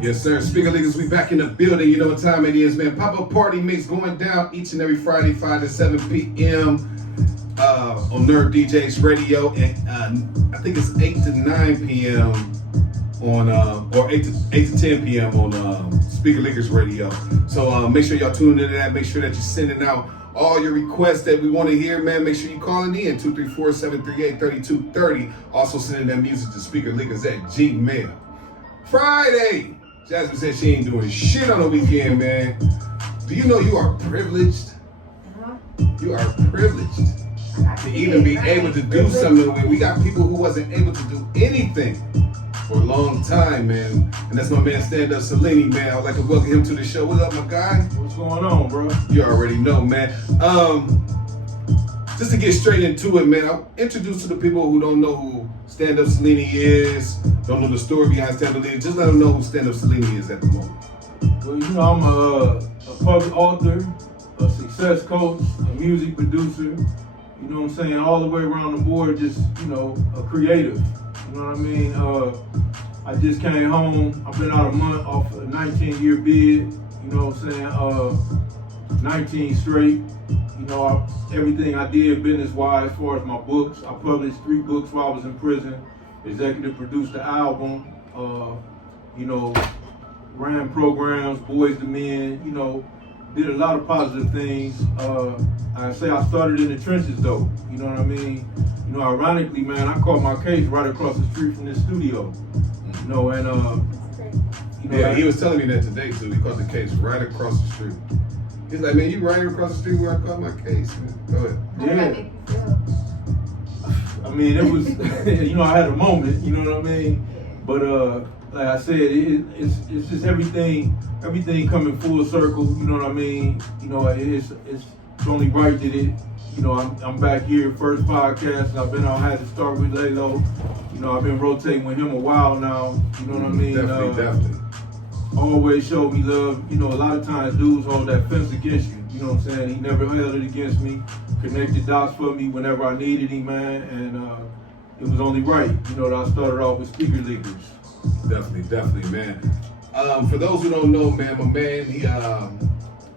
Yes, sir. Speaker Leaders, we back in the building. You know what time it is, man. Pop-up party mix going down each and every Friday, 5 to 7 p.m. On Nerd DJs Radio. And I think it's 8 to 9 p.m. on, or 8 to 10 p.m. on Speaker Leaders Radio. So make sure y'all tune into that. Make sure that you're sending out all your requests that we want to hear, man. Make sure you're calling in 234-738-3230. Also sending that music to speakerleakers at Gmail. Friday. Jasmine said she ain't doing shit on the weekend, man. Do you know you are privileged? You are privileged to even be able to do something. We got people who wasn't able to do anything for a long time, man. And that's my man, stand-up Cellini, man. I'd like to welcome him to the show. What's up, my guy? What's going on, bro? You already know, man. Just to get straight into it, man, I'll introduce to the people who don't know who stand-up Cellini is, don't know the story behind stand-up Cellini. Just let them know who stand-up Cellini is at the moment. Well, you know, I'm a public author, a success coach, a music producer, you know what I'm saying, all the way around the board, just, you know, a creative, you know what I mean? I just came home, I've been out a month off a 19-year bid, you know what I'm saying, 19 straight, you know, everything I did business-wise as far as my books. I published 3 books while I was in prison, executive produced the album, you know, ran programs, Boys to Men, you know, did a lot of positive things. I say I started in the trenches though, you know what I mean? You know, ironically, man, I caught my case right across the street from this studio, you know, and, you know. Yeah, he was telling me that today too. He caught the case right across the street. He's like, man, you right across the street where I caught my case, man. Go ahead. Yeah. I mean, it was, you know, I had a moment, you know what I mean? But like I said, it's just everything coming full circle, you know what I mean? You know, it's only right that it, you know, I'm back here, first podcast, and I've been on, I had to start with Lalo. You know, I've been rotating with him a while now, you know what I mean? Definitely. Always showed me love. You know, a lot of times dudes hold that fence against you. You know what I'm saying? He never held it against me. Connected dots for me whenever I needed him, man. And it was only right, you know, that I started off with Speaker Leakers. Definitely, man. For those who don't know, man, my man, he, well,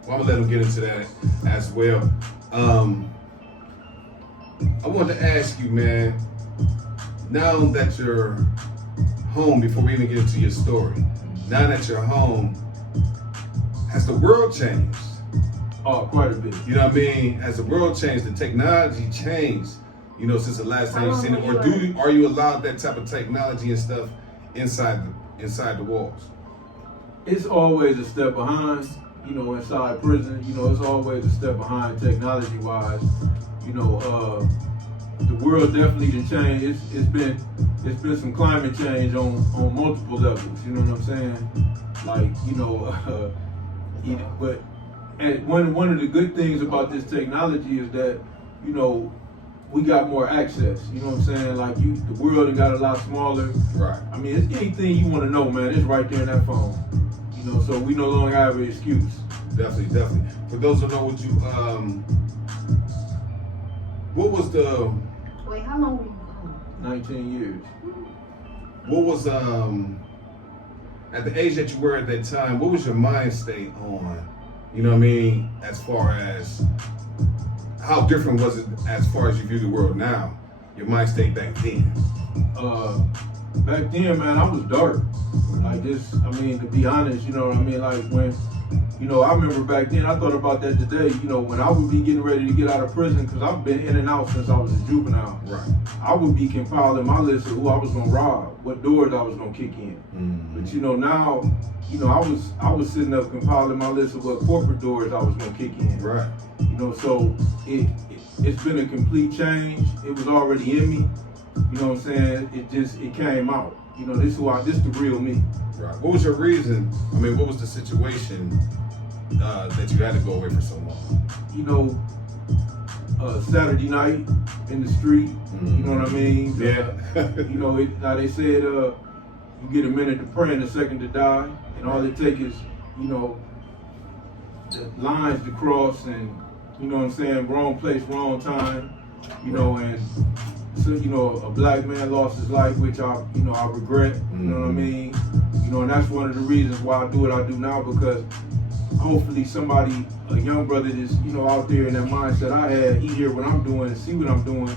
I'm gonna let him get into that as well. I wanted to ask you, man, now that you're home, before we even get into your story, now that you're home, has the world changed? Oh, quite a bit. You know what I mean? Has the world changed? The technology changed, you know, since the last time you've seen it? Or are you allowed that type of technology and stuff inside the walls? It's always a step behind, you know, inside prison. You know, it's always a step behind technology-wise. You know, the world definitely done changed. It's been some climate change on multiple levels. You know what I'm saying? Like, you know, but one of the good things about this technology is that, you know, we got more access. You know what I'm saying? Like the world done got a lot smaller. Right. I mean, it's anything you want to know, man. It's right there in that phone. You know, so we no longer have an excuse. Definitely. For those who know what you, what was the? Wait, how long were you gone? 19 years. What was at the age that you were at that time? What was your mind state on? You know what I mean? As far as how different was it as far as you view the world now? Your mind state back then? Back then, man, I was dark. Like this, I mean, to be honest, you know what I mean? Like when, you know, I remember back then, I thought about that today, you know, when I would be getting ready to get out of prison, because I've been in and out since I was a juvenile. Right. I would be compiling my list of who I was gonna rob, what doors I was gonna kick in. Mm-hmm. But you know, now, you know, I was sitting up compiling my list of what corporate doors I was gonna kick in. Right. You know, so it's been a complete change. It was already in me. You know what I'm saying? It came out. You know, this is the real me. Right. What was your reason? I mean, what was the situation that you had to go away for so long? You know, Saturday night in the street. Mm-hmm. You know what I mean? Yeah. You know, now they said you get a minute to pray and a second to die, and all it takes is, you know, the lines to cross, and you know what I'm saying, wrong place, wrong time. You know, and so, you know, a black man lost his life, which I regret. You know what I mean? You know, and that's one of the reasons why I do what I do now, because hopefully somebody, a young brother that's, you know, out there in that mindset I had, he hear what I'm doing and see what I'm doing,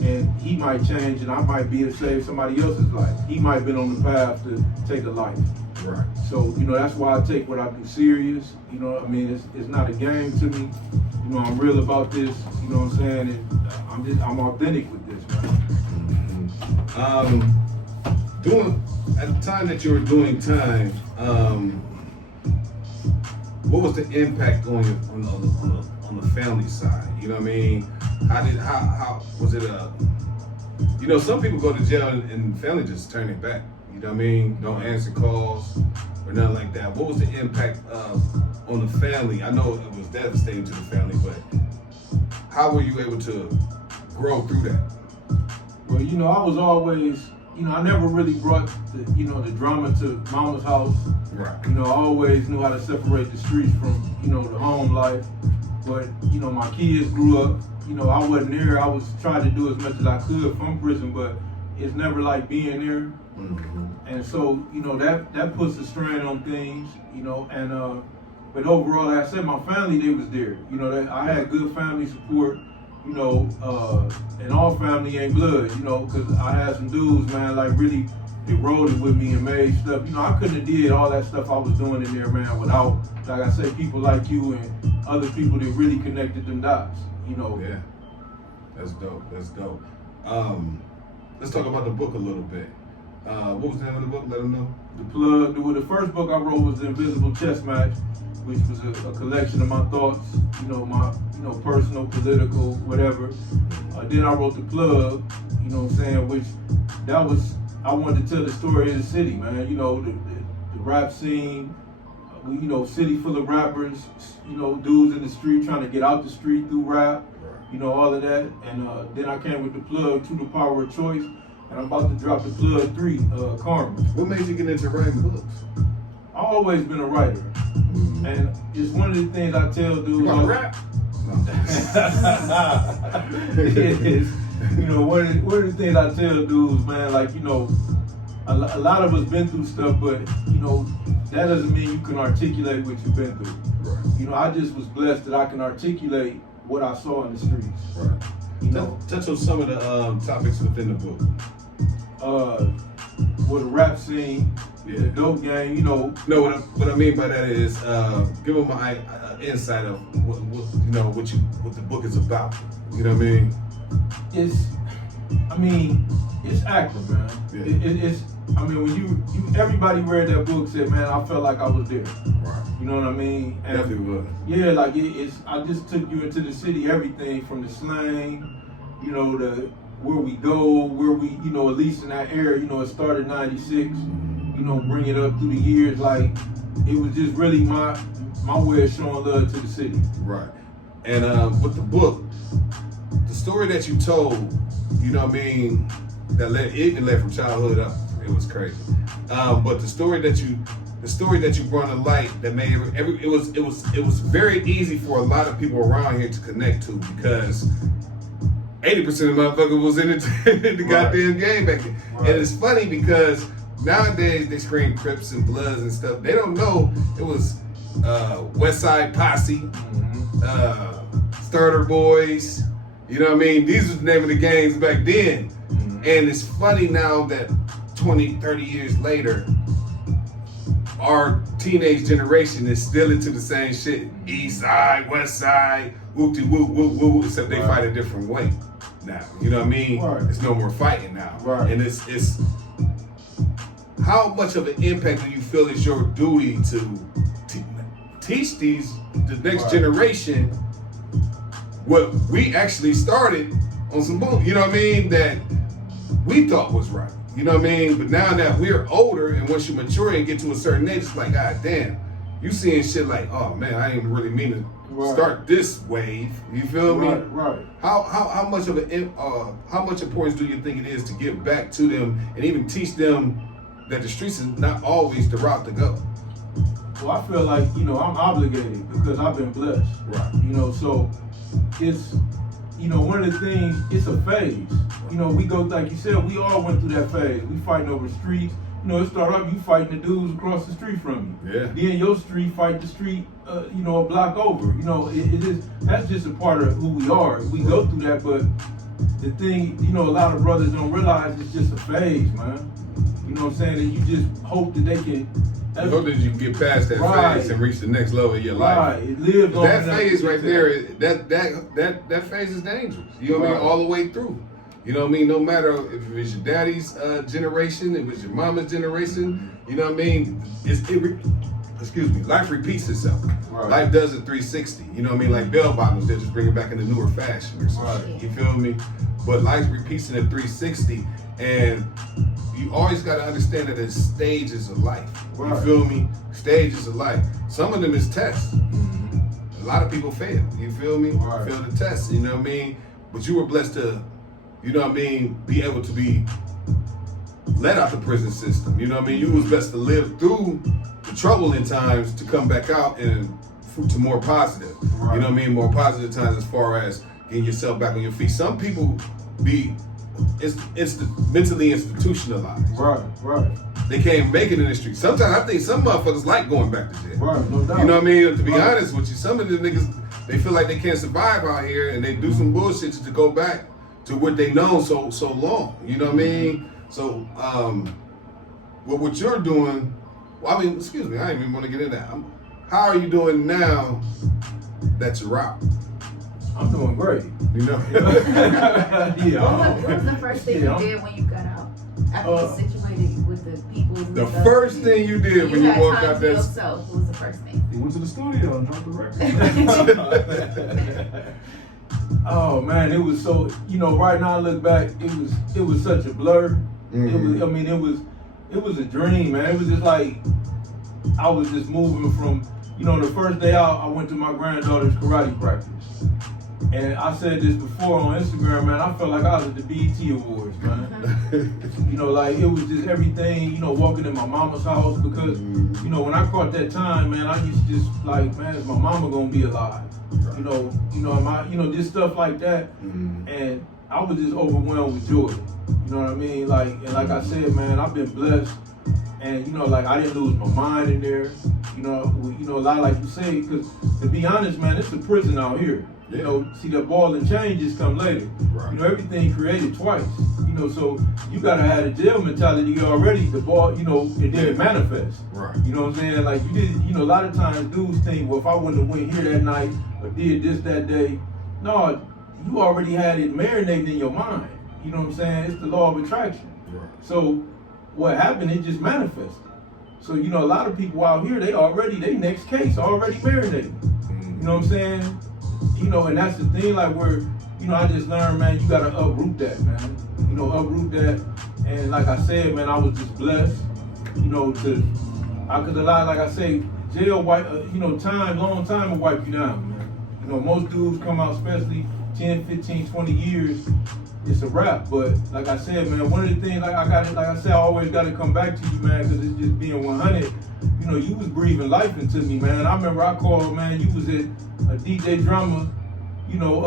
and he might change, and I might be able to save somebody else's life. He might have been on the path to take a life. Right. So, you know, that's why I take what I do serious. You know what I mean? It's not a game to me. You know, I'm real about this. You know what I'm saying? And I'm authentic with this, man. At the time that you were doing time, what was the impact on the family side? You know what I mean? How was it you know, some people go to jail and family just turn it back. You know what I mean? Don't answer calls or nothing like that. What was the impact on the family? I know it was devastating to the family, but how were you able to grow through that? Well, you know, I was always, you know, I never really brought the drama to mama's house. Right. You know, I always knew how to separate the streets from, you know, the home life. But, you know, my kids grew up, you know, I wasn't there. I was trying to do as much as I could from prison, but it's never like being there. Mm-hmm. And so, you know, that puts a strain on things, you know, and but overall, like I said, my family, they was there. You know, I had good family support, you know, and all family ain't blood, you know, because I had some dudes, man, like really, they rolled it with me and made stuff. You know, I couldn't have did all that stuff I was doing in there, man, without, like I say, people like you and other people that really connected them dots, you know. Yeah, that's dope. That's dope. Let's talk about the book a little bit. What was the name of the book? Let them know. The first book I wrote was The Invisible Chess Match, which was a collection of my thoughts, you know, my, you know, personal, political, whatever. Then I wrote The Plug, you know what I'm saying, which that was, I wanted to tell the story of the city, man. You know, the rap scene, you know, city full of rappers, you know, dudes in the street trying to get out the street through rap, you know, all of that. And then I came with The Plug, To the Power of Choice. And I'm about to drop The Plug 3, Karma. What made you get into writing books? I've always been a writer. And it's one of the things I tell dudes. You want to rap? It is. You know, one of the things I tell dudes, man, like, you know, a lot of us been through stuff, but, you know, that doesn't mean you can articulate what you've been through. Right. You know, I just was blessed that I can articulate what I saw in the streets. Right. You know, Touch on some of the topics within the book. with the rap scene, Yeah. the dope game, you know. No, what I mean by that is give them an insight of what the book is about. You know what I mean? It's accurate, man. Yeah. When everybody read that book said, man, I felt like I was there. Right. You know what I mean? And Definitely was. yeah, like I just took you into the city, everything from the slang, you know, where we go, where we, you know, at least in that era, you know, it started in 96, you know, bring it up through the years, like, it was just really my way of showing love to the city. Right. And with the book, the story that you told, you know what I mean, that led from childhood up, it was crazy. But the story that you brought to light that made it was very easy for a lot of people around here to connect to, because 80% of motherfuckers was in the goddamn game back then. Right. And it's funny because nowadays they scream Crips and Bloods and stuff. They don't know it was West Side Posse, Starter Boys. You know what I mean? These was the name of the gangs back then. And it's funny now that 20, 30 years later, our teenage generation is still into the same shit. East Side, West Side, whoop-de-whoop, except they fight a different way now. You know what I mean? Right. It's no more fighting now. Right. And it's how much of an impact do you feel is your duty to teach the next generation what we actually started on some boom, you know what I mean, that we thought was right. You know what I mean? But now that we're older, and once you mature and get to a certain age, it's like, God damn, you seeing shit like, oh man, I didn't really mean to start this wave. You feel me? Right. How much of how much importance do you think it is to give back to them and even teach them that the streets is not always the route to go? Well, I feel like, you know, I'm obligated because I've been blessed. Right. You know, so it's you know, one of the things, it's a phase. You know, we go, like you said, we all went through that phase. We fighting over streets. You know, it started off you fighting the dudes across the street from you. Yeah. Then your street fight the street, you know, a block over. You know, it is, that's just a part of who we are. We go through that, but the thing, you know, a lot of brothers don't realize it's just a phase, man. You know what I'm saying? And you just hope that they can. You hope that you can get past that phase and reach the next level of your life. Right. It lives on that phase right there, that phase is dangerous. You know what I mean? All the way through. You know what I mean? No matter if it's your daddy's generation, if it's your mama's generation, you know what I mean? Excuse me, life repeats itself. Right. Life does it 360. You know what I mean? Like bell bottoms, they'll just bring it back in a newer fashion or something. Right. You feel me? But life repeats in a 360, and you always got to understand that there's stages of life. Right. You feel me? Stages of life. Some of them is tests. Mm-hmm. A lot of people fail. You feel me? Right. Fail the test. You know what I mean? But you were blessed to, you know what I mean, be able to be let out the prison system. You know what I mean? You was blessed to live through the troubling times to come back out and to more positive. Right. You know what I mean? More positive times as far as getting yourself back on your feet. Some people be mentally institutionalized. Right, right. They can't make it in the street. Sometimes I think some motherfuckers like going back to jail. Right, no doubt. You know what I mean? To be honest with you, some of the niggas, they feel like they can't survive out here and they do some bullshit to go back to what they know so long. You know what I mean? So, what you're doing, well, I mean, excuse me, I didn't even want to get into that. How are you doing now that you're out? I'm doing great. You know? Yeah. What was the first thing you did when you got out? After you situated with the people? and The stuff? first thing you did when you had walked time out to that. yourself. What was the first thing? He went to the studio and dropped the record. Oh man, it was so, you know, right now I look back, it was such a blur. Mm-hmm. It was a dream, man. It was just like I was just moving from, you know, the first day out, I went to my granddaughter's karate practice. And I said this before on Instagram, man, I felt like I was at the BET Awards, man. You know, like it was just everything, you know, walking in my mama's house because, you know, when I caught that time, man, I used to just like, man, is my mama gonna be alive? Am I, just stuff like that. And I was just overwhelmed with joy. You know what I mean? Like, and like I said, man, I've been blessed. And, you know, like I didn't lose my mind in there. You know, a lot like you say, because to be honest, man, it's a prison out here. You know, see that ball and chain just come later. Right. You know, everything created twice. You know, so you gotta have a jail mentality already. The ball, you know, it didn't manifest. Right. You know what I'm saying? Like you did, you know, a lot of times dudes think, well, if I wouldn't have went here that night or did this that day, no, you already had it marinating in your mind. You know what I'm saying? It's the law of attraction. Right. So what happened, it just manifested. So, you know, a lot of people out here, they next case already marinated. You know what I'm saying? You know, and that's the thing, like where, you know, I just learned, man, you gotta uproot that, man. You know, uproot that. And like I said, man, I was just blessed, you know, cause a lot, like I say, jail long time will wipe you down, man. You know, most dudes come out, especially 10, 15, 20 years, it's a wrap. But like I said, man, one of the things, I always gotta come back to you, man, cause it's just being 100. You know, you was breathing life into me, man. I remember I called, man, you was at a DJ drummer, you know,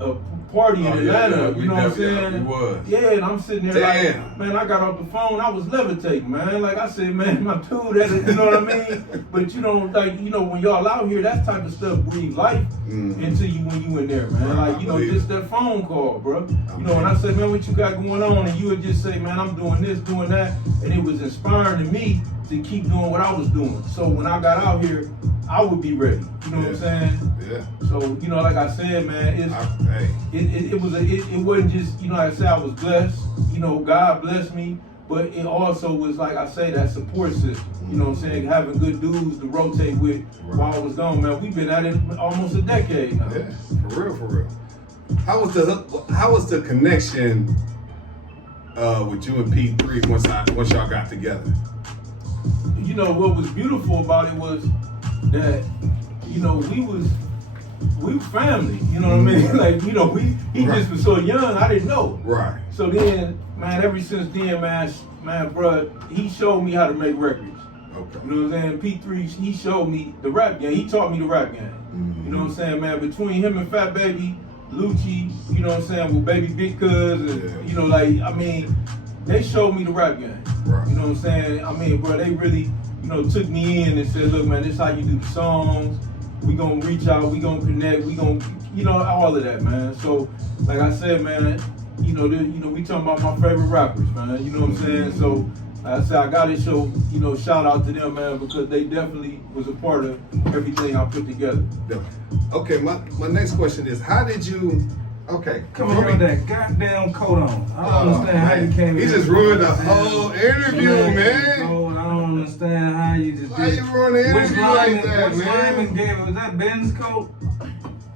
a party in Atlanta, you know what I'm saying? Yeah, and I'm sitting there like, man, I got off the phone, I was levitating, man. Like I said, man, my dude, you know what I mean? But you know, like, you know, when y'all out here, that type of stuff breathes life into you when you in there, man. Like, you know, just that phone call, bro. You know, and I said, man, what you got going on? And you would just say, man, I'm doing this, doing that. And it was inspiring to me to keep doing what I was doing. So when I got out here, I would be ready. You know what I'm saying? Yeah. So, you know, like I said, man, it wasn't just, you know, like I said, I was blessed. You know, God blessed me, but it also was, like I say, that support system. You know what I'm saying? Having good dudes to rotate with while I was gone, man. We've been at it almost a decade now. Yeah, for real. How was the connection with you and P3 once y'all got together? You know, what was beautiful about it was that, you know, we was family, you know what I mean? Like, you know, he just was so young, I didn't know. Right. So then, man, ever since then, man, bro, he showed me how to make records. Okay. You know what I'm saying? P3, he showed me the rap game. He taught me the rap game. You know what I'm saying, man? Between him and Fat Baby, Lucci, you know what I'm saying, with Baby Big Cuz, and you know, like, I mean, they showed me the rap game. Right. You know what I'm saying? I mean, bro, they really, you know, took me in and said, look, man, this is how you do the songs. We gonna reach out, we gonna connect, we gonna, you know, all of that, man. So, like I said, man, you know, we talking about my favorite rappers, man. You know what I'm saying? So, like I said, I gotta show, you know, shout out to them, man, because they definitely was a part of everything I put together. Okay, my next question is, how did you? Okay, Come here with that goddamn coat on. I don't understand how you came. He in just with ruined the that whole damn interview, man. coat. I don't understand how you just Why did. you ruin the interview like that, Which man? lineman gave it? Was that Ben's coat?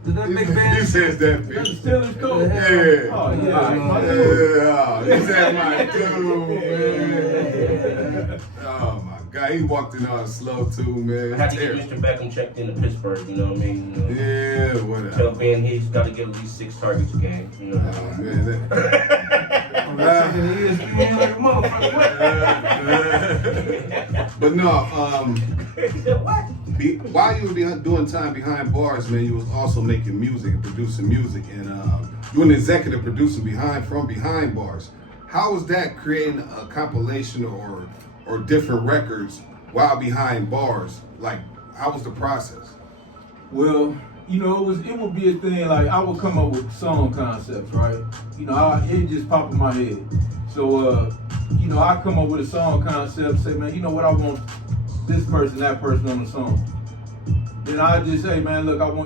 Is that Big He Ben? says that, That's bitch. still his coat. Yeah. Oh, yeah. My dude. Yeah, he said my dude, man. Oh my God, he walked in on slow too, man. I had to get Terrible. Mr. Beckham checked into Pittsburgh, you know what I mean? You know, Yeah, tell whatever. Ben he's got to get at least 6 targets a game, you know. Oh, man, Taking the ESPN like a motherfucker. What? but no, He said, what? while you were doing time behind bars, man, you was also making music and producing music, and you were an executive producer from behind bars. How was that creating a compilation or different records while behind bars? Like, how was the process? Well, you know, it would be a thing like I would come up with song concepts, right? You know, it just pop in my head. So, you know, I come up with a song concept, say, man, you know what, I want this person, that person on the song. Then I just say, man, look, I want